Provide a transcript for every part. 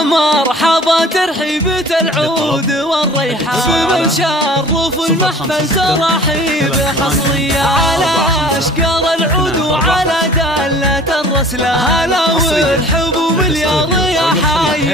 يا مرحبا ترحيبة العود والريحان بنشرف المحفل ترحيب حصرية على أشكار العود وعلى دالة الرسلة هلا وارحب مليار يا حي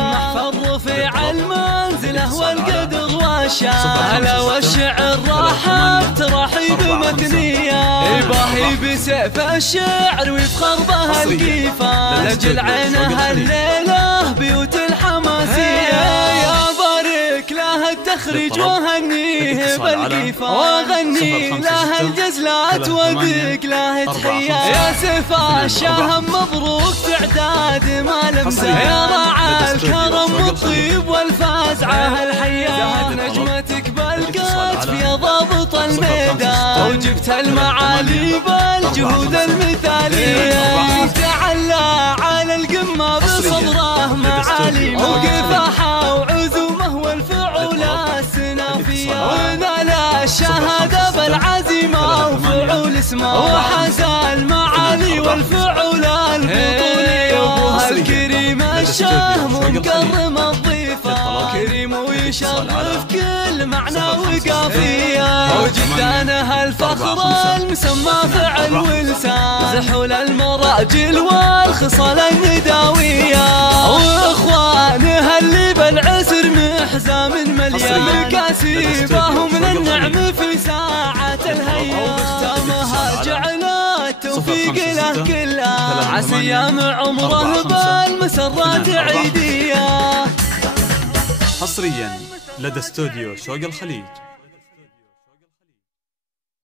محفل رفيع المنزله والقدر والشان هلا والشعر راحب ترحيب مثنية باهي بسيف الشعر ويفخر بها القيفان لجل عينها الليلة بيوت الحماسية يا بارك له التخريج وهنيه بالقيفان واغني له الجزلات وادق له تحية يا سيف الشهم مبروك تعداد ما لمسه يا راعى الكرم والطيب والفازعة الحياة نجمتك بالقلب يا ضابط الميدان وجبت المعالي بالجهود المثالية تعلى على القمة بصدره معالي موقفها وعزومه والفعول السنافية ونال الشهادة بالعزيمة وفعول اسمه وحاز المعالي والفعول البطولية وابوها الكريم الشهم ومكرم الضيفة كريم ويشرف كل معنى وقافية وجدانها الفخر المسمى فعل ولسان زحول المراجل والخصال النداوية واخوانها اللي بالعسر محزام مليان كاسيبه من النعم في ساعة الهيا وختامها جعل التوفيق له كله عسى ايام عمره بالمسرات عيدية حصريا لدى استوديو شوق الخليج.